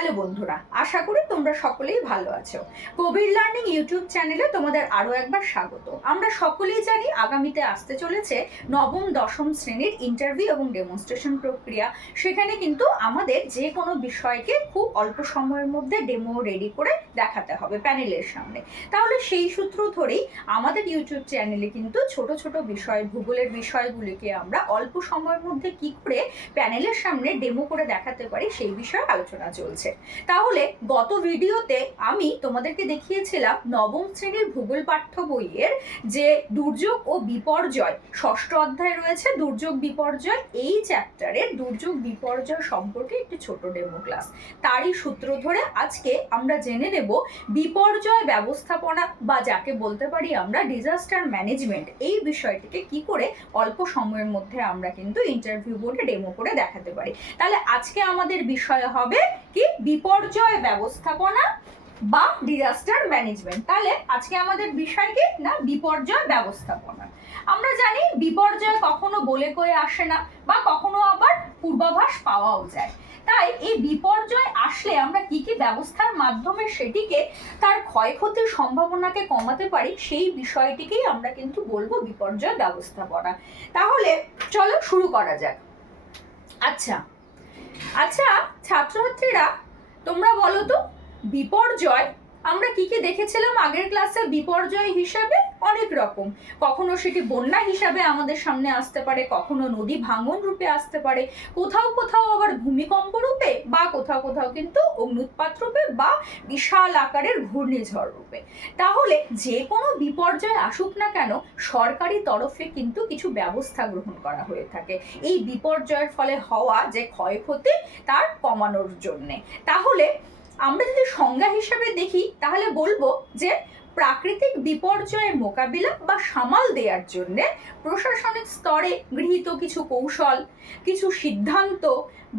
Hello বন্ধুরা, আশা করি তোমরা সকলেই ভালো আছো। কবির লার্নিং ইউটিউব চ্যানেলে তোমাদের আরও একবার স্বাগত। আমরা সকলেই জানি আগামীতে আসতে চলেছে নবম দশম শ্রেণীর ইন্টারভিউ এবং ডেমনস্ট্রেশন প্রক্রিয়া। সেখানে কিন্তু আমাদের যে কোনো বিষয়কে খুব অল্প সময়ের মধ্যে ডেমো রেডি করে দেখাতে হবে প্যানেলের সামনে। তাহলে সেই সূত্র ধরেই আমাদের ইউটিউব চ্যানেলে কিন্তু ছোট ছোট বিষয়, ভূগোলের বিষয়গুলিকে আমরা অল্প সময়ের মধ্যে কি করে প্যানেলের সামনে ডেমো করে দেখাতে পারি সেই বিষয়ে আলোচনা চলছে। তাহলে গত ভিডিওতে আমি তোমাদেরকে দেখিয়েছিলাম নবম শ্রেণীর ভূগোল পাঠ্য বইয়ের যে দুর্যোগ ও বিপর্যয় ষষ্ঠ অধ্যায় রয়েছে দুর্যোগ বিপর্যয়, এই চ্যাপ্টারের দুর্যোগ বিপর্যয় সম্পর্কে একটি ছোট ডেমো ক্লাস। তারই সূত্র ধরে আজকে আমরা জেনে নেব বিপর্যয় ব্যবস্থাপনা বা যাকে বলতে পারি আমরা ডিজাস্টার ম্যানেজমেন্ট, এই বিষয়টিকে কি করে অল্প সময়ের মধ্যে আমরা কিন্তু ইন্টারভিউ বোর্ডে ডেমো করে দেখাতে পারি। তাহলে আজকে আমাদের বিষয় হবে কি বিপর্যয় ব্যবস্থাপনা বা ডিজাস্টার ম্যানেজমেন্ট। তাহলে আজকে আমাদের বিষয় কি না বিপর্যয় ব্যবস্থাপনা। আমরা জানি বিপর্যয় কখনো বলে কয়ে আসে না বা কখনো আবার পূর্বাভাস পাওয়াও যায়। তাই এই বিপর্যয় আসলে আমরা কি কি ব্যবস্থার মাধ্যমে সেটিকে তার ক্ষয়ক্ষতির সম্ভাবনাকে কমাতে পারি সেই বিষয়টিকেই আমরা কিন্তু বলবো বিপর্যয় ব্যবস্থাপনা। তাহলে চলো শুরু করা যাক। আচ্ছা ছাত্রছাত্রীরা তোমরা বলো তো বিপর্যয় আমরা কি কি দেখেছিলাম আগের ক্লাসে? বিপর্যয় হিসাবে অনেক রকম, কখনো সেটি বন্যা হিসাবে আমাদের সামনে আসতে পারে, কখনো নদী ভাঙন রূপে আসতে পারে, কোথাও কোথাও আবার ভূমিকম্প রূপে, বা কোথাও কোথাও কিন্তু অগ্নুৎপাত রূপে বা বিশাল আকারের ঘূর্ণিঝড় রূপে। তাহলে যে কোনো বিপর্যয় আসুক না কেন সরকারি তরফে কিন্তু কিছু ব্যবস্থা গ্রহণ করা হয়ে থাকে এই বিপর্যয়ের ফলে হওয়া যে ক্ষয়ক্ষতি তার কমানোর জন্যে। তাহলে আমরা যদি সংজ্ঞা হিসাবে দেখি তাহলে বলবো যে প্রাকৃতিক বিপর্যয়ের মোকাবিলা বা সামাল দেওয়ার জন্য প্রশাসনিক স্তরে গৃহীত কিছু কৌশল, কিছু সিদ্ধান্ত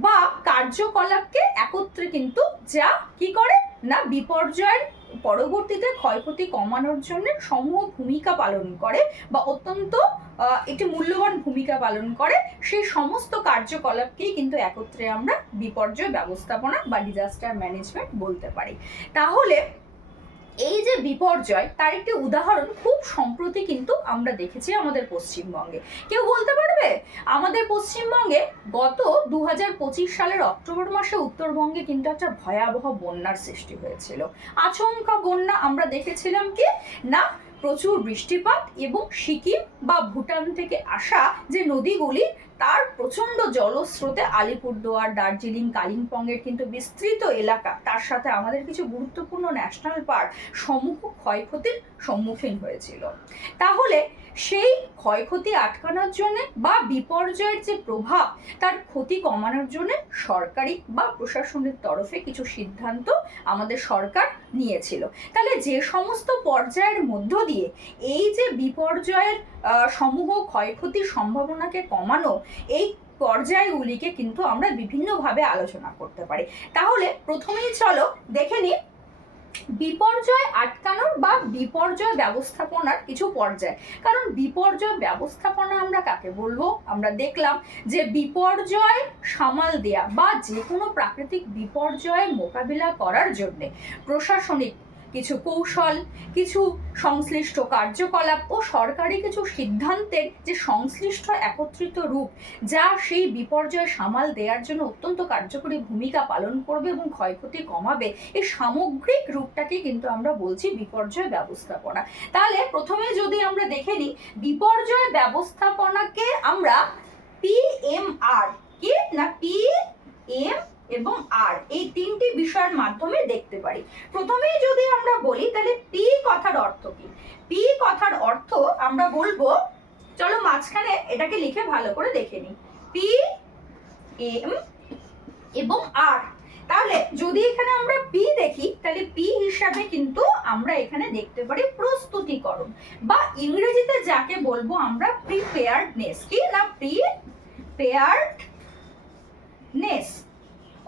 বা কার্যকলাপকে একত্রে কিন্তু যা কি করে না বিপর্যয়ের পরবর্তীতে ক্ষয়ক্ষতি কমানোর জন্য সমূহ ভূমিকা পালন করে বা অত্যন্ত একটি মূল্যবান ভূমিকা পালন করে, সেই সমস্ত কার্যকলাপকেই কিন্তু একত্রে আমরা বিপর্যয় ব্যবস্থাপনা বা ডিজাস্টার ম্যানেজমেন্ট বলতে পারি। তাহলে এই যে বিপর্যয় তার একটি উদাহরণ খুব সম্প্রতি কিন্তু আমরা দেখেছি আমাদের পশ্চিমবঙ্গে। কেউ বলতে পারবে আমাদের পশ্চিমবঙ্গে গত 2025 সালের অক্টোবর মাসে উত্তরবঙ্গে কিন্তু একটা ভয়াবহ বন্যার সৃষ্টি হয়েছিল। আচমকা বন্যা আমরা দেখেছিলাম কি না প্রচুর বৃষ্টিপাত এবং সিকিম বা ভুটান থেকে আসা যে নদীগুলি তার প্রচন্ড জলস্রোতে আলিপুরদুয়ার, দার্জিলিং, কালিম্পংয়ের কিন্তু বিস্তৃত এলাকা, তার সাথে আমাদের কিছু গুরুত্বপূর্ণ ন্যাশনাল পার্ক সমূহ ক্ষয়ক্ষতির সম্মুখীন হয়েছিল। তাহলে সেই ক্ষয়ক্ষতি আটকানোর জন্য বা বিপর্যয়ের যে প্রভাব তার ক্ষতি কমানোর জন্য সরকারি বা প্রশাসনের তরফে কিছু সিদ্ধান্ত আমাদের সরকার নিয়েছিল। তাহলে যে সমস্ত পর্যায়ের মধ্য দিয়ে এই যে বিপর্যয়ের সমূহ ক্ষয়ক্ষতির সম্ভাবনাকে কমানো, এই পর্যায়গুলিকে কিন্তু আমরা বিভিন্নভাবে আলোচনা করতে পারি। তাহলে প্রথমেই চলো দেখে নিই বিপর্যয় আটকানোর বা বিপর্যয় ব্যবস্থাপনার কিছু পর্যায়। কারণ বিপর্যয় ব্যবস্থাপনা আমরা কাকে বলবো? আমরা দেখলাম যে বিপর্যয় সামাল দেয়া বা যে কোনো প্রাকৃতিক বিপর্যয়ের মোকাবিলা করার জন্য প্রশাসনিক কিছু কৌশল, কিছু সংশ্লিষ্ট কার্যকলাপ ও সরকারি কিছু সিদ্ধান্তের যে সংশ্লিষ্ট একত্রিত রূপ যা সেই বিপর্যয় সামাল দেওয়ার জন্য অত্যন্ত কার্যকরী ভূমিকা পালন করবে এবং ক্ষয়ক্ষতি কমাবে, এই সামগ্রিক রূপটাকে কিন্তু আমরা বলছি বিপর্যয় ব্যবস্থাপনা। তাহলে প্রথমে যদি আমরা দেখে নিই বিপর্যয় ব্যবস্থাপনাকে আমরা PMR কি না PM এবং আর এই তিনটি বিষয়ের মাধ্যমে দেখতে পারি। প্রথমেই যদি আমরা বলি তাহলে পি কথার অর্থ কি? পি কথার অর্থ আমরা বলবো, চলো মাঝখানে এটাকে লিখে ভালো করে দেখে নিই, PM এবং আর। তাহলে যদি এখানে আমরা পি দেখি তাহলে পি হিসাবে কিন্তু আমরা এখানে দেখতে পারি প্রস্তুতিকরণ বা ইংরেজিতে যাকে বলবো আমরা প্রিপেয়ার্ডনেস কি না প্রিপেয়ার্ডনেস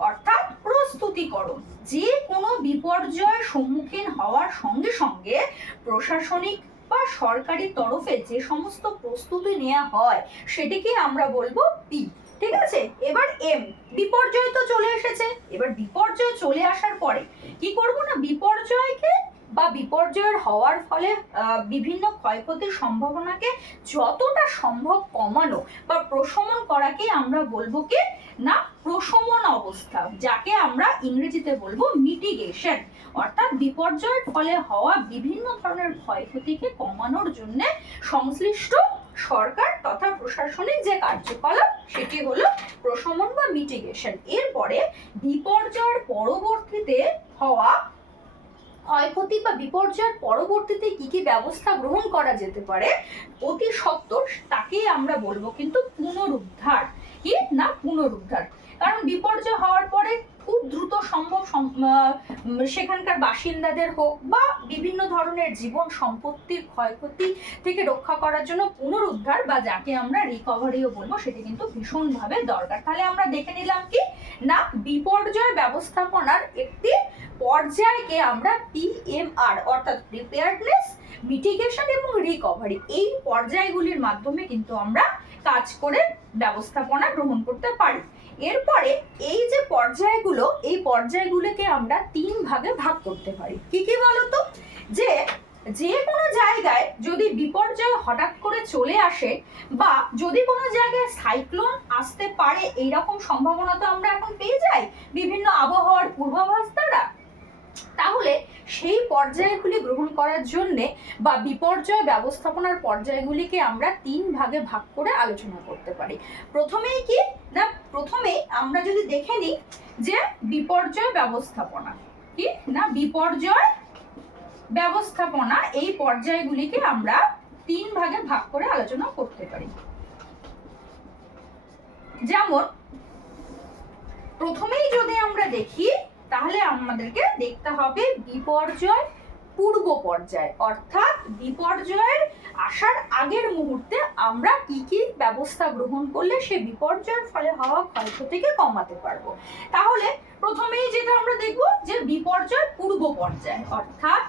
অর্থাৎ প্রস্তুতিকরণ। যে কোনো বিপর্যয়ের সম্মুখীন হওয়ার সঙ্গে সঙ্গে প্রশাসনিক বা সরকারি তরফে যে সমস্ত প্রস্তুতি নেওয়া হয় সেটিকে আমরা বলবো পি। ঠিক আছে, এবার এম বিপর্যয় তো চলে এসেছে। এবার বিপর্যয় চলে আসার পরে কি করব না, বিপর্যয়কে বা বিপর্যয়ের হওয়ার ফলে বিভিন্ন ক্ষয়ক্ষতির সম্ভাবনাকে যতটা সম্ভব কমানো বা প্রশমন করাকে আমরা বলবো কি না প্রশমন অবস্থা, যাকে আমরা ইংরেজিতে বলবো মিটিগেশন। অর্থাৎ বিপর্যয়ের ফলে হওয়া বিভিন্ন ধরনের ক্ষয়ক্ষতিকে কমানোর জন্য সংশ্লিষ্ট সরকার তথা প্রশাসনিক যে কার্যকলাপ সেটি হলো প্রশমন বা মিটিগেশন। এরপরে বিপর্যয়ের পরবর্তীতে হওয়া ক্ষয়ক্ষতি বা বিপর্যয়ের পরবর্তীতে কি কি ব্যবস্থা গ্রহণ করা যেতে পারে অতি সত্বর, তাকেই আমরা বলবো কিন্তু পুনরুদ্ধার। কি না পুনরুদ্ধার, কারণ বিপর্যয় হওয়ার পরে খুব দ্রুত সম্ভব সেখানকার বাসিন্দাদের হোক বা বিভিন্ন ধরনের জীবন সম্পত্তির ক্ষয়ক্ষতি থেকে রক্ষা করার জন্য পুনরুদ্ধার বা যাকে আমরা রিকভারিও বলবো সেটি কিন্তু ভীষণভাবে দরকার। তাহলে আমরা দেখে নিলাম কি না বিপর্যয় ব্যবস্থাপনার একটি পর্যায়কে আমরা PMR অর্থাৎ প্রিপেয়ারনেস, মিটিগেশন এবং রিকভারি এই পর্যায়গুলির মাধ্যমে কিন্তু আমরা কাজ করে ব্যবস্থাপনা গ্রহণ করতে পারি। এরপরে এই যে পর্যায়গুলো, এই পর্যায়গুলোকে আমরা 3 ভাগে ভাগ করতে পারি। কি কি বলতো, যে কোনো জায়গায় যদি বিপর্যয় হঠাৎ করে চলে আসে বা যদি কোনো জায়গায় সাইক্লোন আসতে পারে এইরকম সম্ভাবনা তো আমরা এখন পেয়ে যাই বিভিন্ন আবহাওয়ার পূর্বাভাস দ্বারা, তাহলে সেই পর্যায়গুলি গ্রহণ করার জন্য বা বিপর্যয় ব্যবস্থাপনার পর্যায়গুলিকে আমরা 3 ভাগে ভাগ করে আলোচনা করতে পারি। প্রথমেই কি না, প্রথমেই আমরা যদি দেখে নিই যে বিপর্যয় ব্যবস্থাপনা, কি না বিপর্যয় ব্যবস্থাপনা এই পর্যায়গুলিকে আমরা 3 ভাগে ভাগ করে আলোচনা করতে পারি। যেমন প্রথমেই যদি আমরা দেখি তাহলে আমাদেরকে দেখতে হবে বিপর্যয় পূর্ব পর্যায়, অর্থাৎ বিপর্যয়ের আসার আগের মুহূর্তে আমরা কি কি ব্যবস্থা গ্রহণ করলে সে বিপর্যয়ের ফলে হওয়া ক্ষয়ক্ষতিকে কমাতে পারবো। তাহলে প্রথমেই যেটা আমরা দেখব যে বিপর্যয় পূর্ব পর্যায়, অর্থাৎ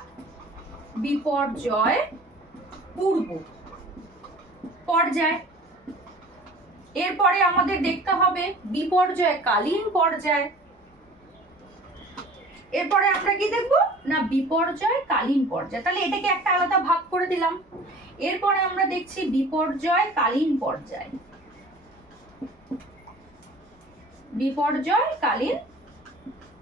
বিপর্যয় পূর্ব পর্যায়। এরপরে আমাদের দেখতে হবে বিপর্যয়কালীন পর্যায়। এরপরে আমরা কি দেখবো না বিপর্যয়কালীন পর্যায়, তাহলে এটাকে একটা আলাদা ভাগ করে দিলাম। এরপরে আমরা দেখছি বিপর্যয়কালীন পর্যায়, বিপর্যয়কালীন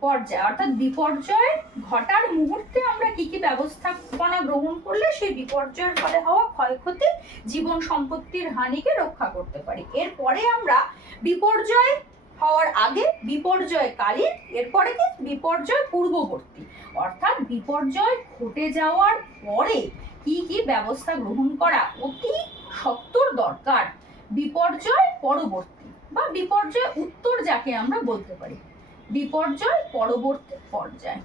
পর্যায় অর্থাৎ বিপর্যয় ঘটার মুহূর্তে আমরা কি কি ব্যবস্থাপনা গ্রহণ করলে সেই বিপর্যয়ের ফলে হওয়া ক্ষয়ক্ষতি, জীবন সম্পত্তির হানিকে রক্ষা করতে পারি। এরপরে আমরা বিপর্যয় হওয়ার আগে, বিপর্যয়কালীন, এরপরে কি বিপর্যয় পূর্ববর্তী অর্থাৎ বিপর্যয় ঘটে যাওয়ার পরে কি কি ব্যবস্থা গ্রহণ করা অতি সত্বর দরকার, বিপর্যয় পরবর্তী বা বিপর্যয় উত্তর যাকে আমরা বলতে পারি, বিপর্যয় পরবর্তী পর্যায়।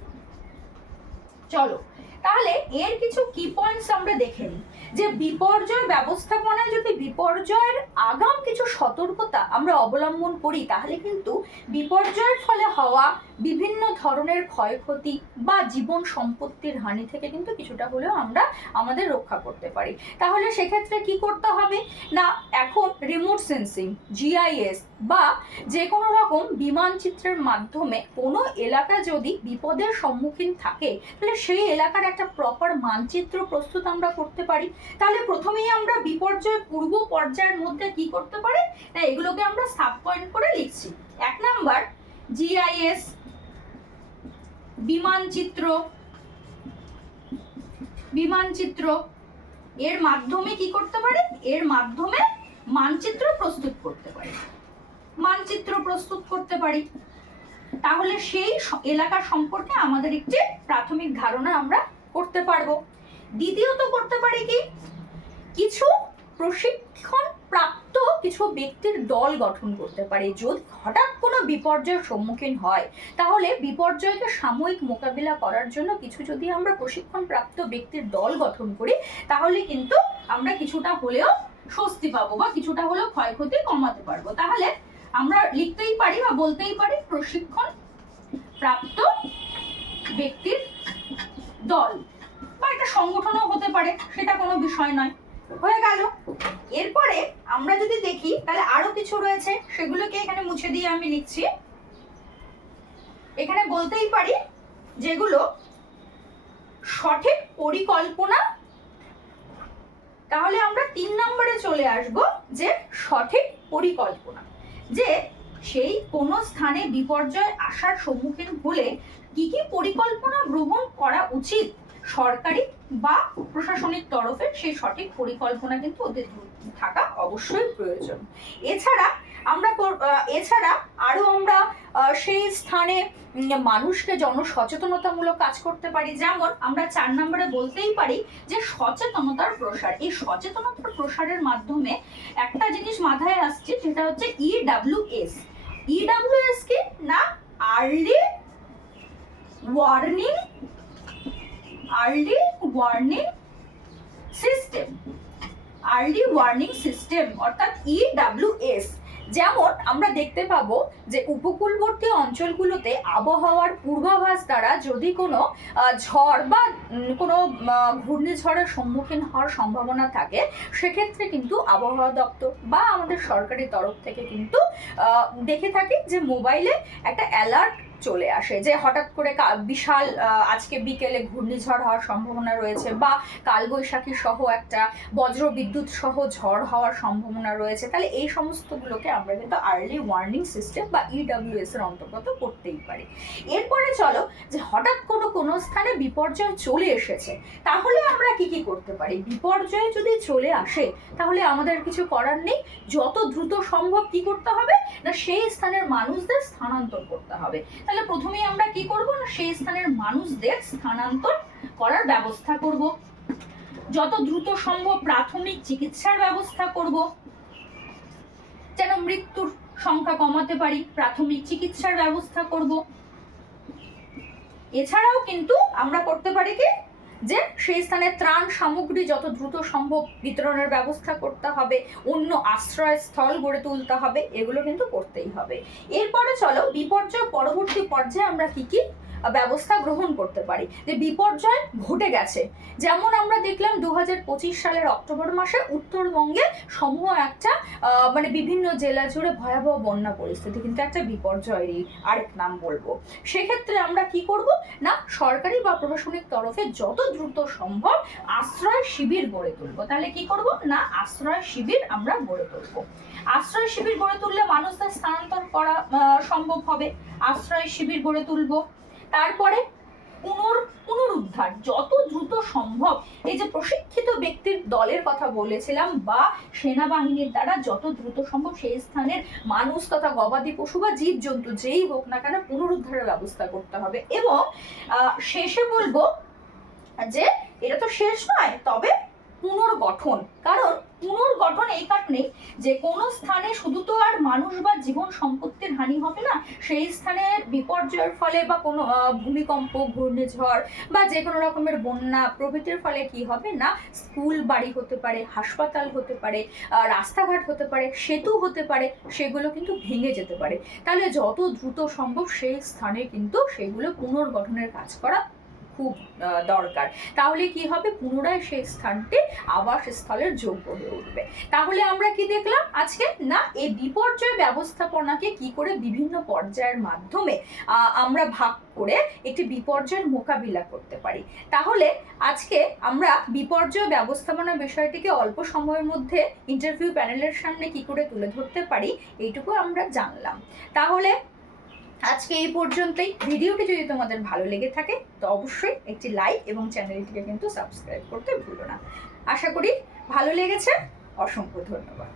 চলো তাহলে এর কিছু কি পয়েন্টস আমরা দেখে নিই যে বিপর্যয় ব্যবস্থাপনায় যদি বিপর্যয়ের আগাম কিছু সতর্কতা আমরা অবলম্বন করি তাহলে কিন্তু বিপর্যয়ের ফলে হওয়া বিভিন্ন ধরনের ক্ষয়ক্ষতি বা জীবন সম্পত্তির হানি থেকে কিন্তু কিছুটা হলেও আমরা আমাদের রক্ষা করতে পারি। তাহলে সেক্ষেত্রে কি করতে হবে না, এখন রিমোট সেন্সিং, GIS বা যে কোনো রকম বিমানচিত্রের মাধ্যমে কোনো এলাকা যদি বিপদের সম্মুখীন থাকে তাহলে সেই এলাকার একটা প্রপার মানচিত্র প্রস্তুত আমরা করতে পারি। তাহলে প্রথমেই আমরা বিপর্যয় পূর্ব পর্যায়ের মধ্যে কি করতে পারি না, এগুলোকে আমরা সাব পয়েন্ট করে লিখছি। 1 নাম্বার GIS বিমানচিত্র এর মাধ্যমে কি করতে পারি, এর মাধ্যমে মানচিত্র প্রস্তুত করতে পারি, মানচিত্র প্রস্তুত করতে পারি। তাহলে সেই এলাকা সম্পর্কে আমাদের একটি প্রাথমিক ধারণা আমরা করতে পারবো। দ্বিতীয়ত করতে পারি কি, কিছু প্রশিক্ষণ প্রাপ্ত কিছু ব্যক্তির দল গঠন করতে পারি। যদি হঠাৎ কোনো বিপর্যয়ের সম্মুখীন হয় তাহলে বিপর্যয়কে সাময়িক মোকাবিলা করার জন্য কিছু যদি আমরা প্রশিক্ষণ প্রাপ্ত ব্যক্তির দল গঠন করি তাহলে কিন্তু আমরা কিছুটা হলেও স্বস্তি পাবো বা কিছুটা হলেও ক্ষয়ক্ষতি কমাতে পারবো। তাহলে আমরা লিখতেই পারি বা বলতেই পারি প্রশিক্ষণ প্রাপ্ত ব্যক্তির দল, বা একটা সংগঠনও হতে পারে, সেটা কোনো বিষয় নয়। হয়ে গেল। এরপরে আমরা যদি দেখি তাহলে আরো কিছু রয়েছে, সেগুলোকে এখানে মুছে দিয়ে আমি লিখছি। এখানে বলতেই পারি যেগুলো সঠিক পরিকল্পনা। তাহলে আমরা 3 নম্বরে চলে আসব, যে সঠিক পরিকল্পনা, যে সেই কোন স্থানে বিপর্যয় আসার সম্মুখীন হলে কি কি পরিকল্পনা গ্রহণ করা উচিত সরকারি বা প্রশাসনিক তরফে, সেই সঠিক পরিকল্পনা কিন্তু ওদের থাকা অবশ্যই প্রয়োজন। এছাড়া আরো আমরা সেই স্থানে মানুষকে জনসচেতনতামূলক কাজ করতে পারি। যেমন আমরা 4 নম্বরে বলতেই পারি যে সচেতনতার প্রসার। এই সচেতনতার প্রসারের মাধ্যমে একটা জিনিস মাথায় আসছে, যেটা হচ্ছে EWS। EWS কি না, আর্লি ওয়ার্নিং সিস্টেম, অর্থাৎ EWS। যেমন আমরা দেখতে পাবো যে উপকূলবর্তী অঞ্চলগুলোতে আবহাওয়ার পূর্বাভাস দ্বারা যদি কোনো ঝড় বা কোনো ঘূর্ণিঝড়ের সম্মুখীন হওয়ার সম্ভাবনা থাকে, সেক্ষেত্রে কিন্তু আবহাওয়া দপ্তর বা আমাদের সরকারি তরফ থেকে কিন্তু দেখে থাকি যে মোবাইলে একটা অ্যালার্ট চলে আসে যে হঠাৎ করে বিশাল আজকে বিকেলে ঘূর্ণিঝড় হওয়ার সম্ভাবনা রয়েছে, বা কালবৈশাখী সহ একটা বজ্র বিদ্যুৎ সহ ঝড় হওয়ার সম্ভাবনা রয়েছে। তাহলে এই সমস্তগুলোকে আমরা কিন্তু আর্লি ওয়ার্নিং সিস্টেম বা EWS এর অন্তর্গত করতেই পারি। এরপরে চলো, যে হঠাৎ কোনো স্থানে বিপর্যয় চলে এসেছে, তাহলে আমরা কি কি করতে পারি। বিপর্যয় যদি চলে আসে তাহলে আমাদের কিছু করার নেই, যত দ্রুত সম্ভব কি করতে হবে না, সেই স্থানের মানুষদের স্থানান্তর করতে হবে। তাহলে প্রথমেই আমরা কি করব না, সেই স্থানের মানুষদের স্থানান্তর করার ব্যবস্থা করব, যত দ্রুত সম্ভব প্রাথমিক চিকিৎসার ব্যবস্থা করব, যেন মৃত্যুর সংখ্যা কমাতে পারি, প্রাথমিক চিকিৎসার ব্যবস্থা করব। এছাড়াও কিন্তু আমরা করতে পারি কি, যে সেই স্থানে ত্রাণ সামগ্রী যত দ্রুত সম্ভব বিতরণের ব্যবস্থা করতে হবে, অন্য আশ্রয়স্থল গড়ে তুলতে হবে, এগুলো কিন্তু করতেই হবে। এরপরে চলো, বিপর্যয় পরবর্তী পর্যায়ে আমরা কি কি ব্যবস্থা গ্রহণ করতে পারি। যে বিপর্যয় ঘটে গেছে, যেমন আমরা দেখলাম 2025 সালের অক্টোবর মাসে উত্তরবঙ্গে সমূহ একটা মানে বিভিন্ন জেলা জুড়ে ভয়াবহ বন্যা পরিস্থিতি কিন্তু একটা বিপর্যয়েরই আরেক নাম বলবো। সেক্ষেত্রে আমরা কি করব না, সরকারি বা প্রশাসনিক তরফে যত দ্রুত সম্ভব আশ্রয় শিবির গড়ে তুলবো। তাহলে কি করব না, আশ্রয় শিবির আমরা গড়ে তুলবো। আশ্রয় শিবির গড়ে তুললে মানুষদের স্থানান্তর করা সম্ভব হবে। আশ্রয় শিবির গড়ে তুলবো। তারপরে পুনরুদ্ধার যত দ্রুত সম্ভব, এই যে প্রশিক্ষিত ব্যক্তির দলের কথা বলেছিলাম বা সেনাবাহিনীর দ্বারা যত দ্রুত সম্ভব সেই স্থানের মানুষ তথা গবাদি পশু বা জীবজন্তু যেই হোক না কেন পুনরুদ্ধারের ব্যবস্থা করতে হবে। এবং শেষে বলবো যে এটা তো শেষ নয়, তবে পুনর্গঠন। কারণ পুনর্গঠন এই কারণেই যে কোনো স্থানে শুধু তো আর মানুষ বা জীবন সম্পত্তির হানি হবে না, সেই স্থানের বিপর্যয়ের ফলে বা কোনো ভূমিকম্প, ঘূর্ণিঝড় বা যে কোনো রকমের বন্যা প্রভৃতির ফলে কি হবে না, স্কুল বাড়ি হতে পারে, হাসপাতাল হতে পারে, রাস্তাঘাট হতে পারে, সেতু হতে পারে, সেগুলো কিন্তু ভেঙে যেতে পারে। তাহলে যত দ্রুত সম্ভব সেই স্থানে কিন্তু সেগুলো পুনর্গঠনের কাজ করা খুব দরকার। তাহলে কি হবে, পুনরায় সেই স্থানটি আবাসস্থলের যোগ্য হয়ে উঠবে। তাহলে আমরা কি দেখলাম আজকে না, এই বিপর্যয় ব্যবস্থাপনাকে কি করে বিভিন্ন পর্যায়ের মাধ্যমে আমরা ভাগ করে একটি বিপর্যয়ের মোকাবিলা করতে পারি। তাহলে আজকে আমরা বিপর্যয় ব্যবস্থাপনা বিষয়টিকে অল্প সময়ের মধ্যে ইন্টারভিউ প্যানেলের সামনে কি করে তুলে ধরতে পারি, এইটুকু আমরা জানলাম। তাহলে আজকে এই পর্যন্তই। ভিডিওটি যদি তোমাদের ভালো লেগে থাকে তো অবশ্যই একটি লাইক এবং চ্যানেলটিকে কিন্তু সাবস্ক্রাইব করতে ভুলো না। আশা করি ভালো লেগেছে। অসংখ্য ধন্যবাদ।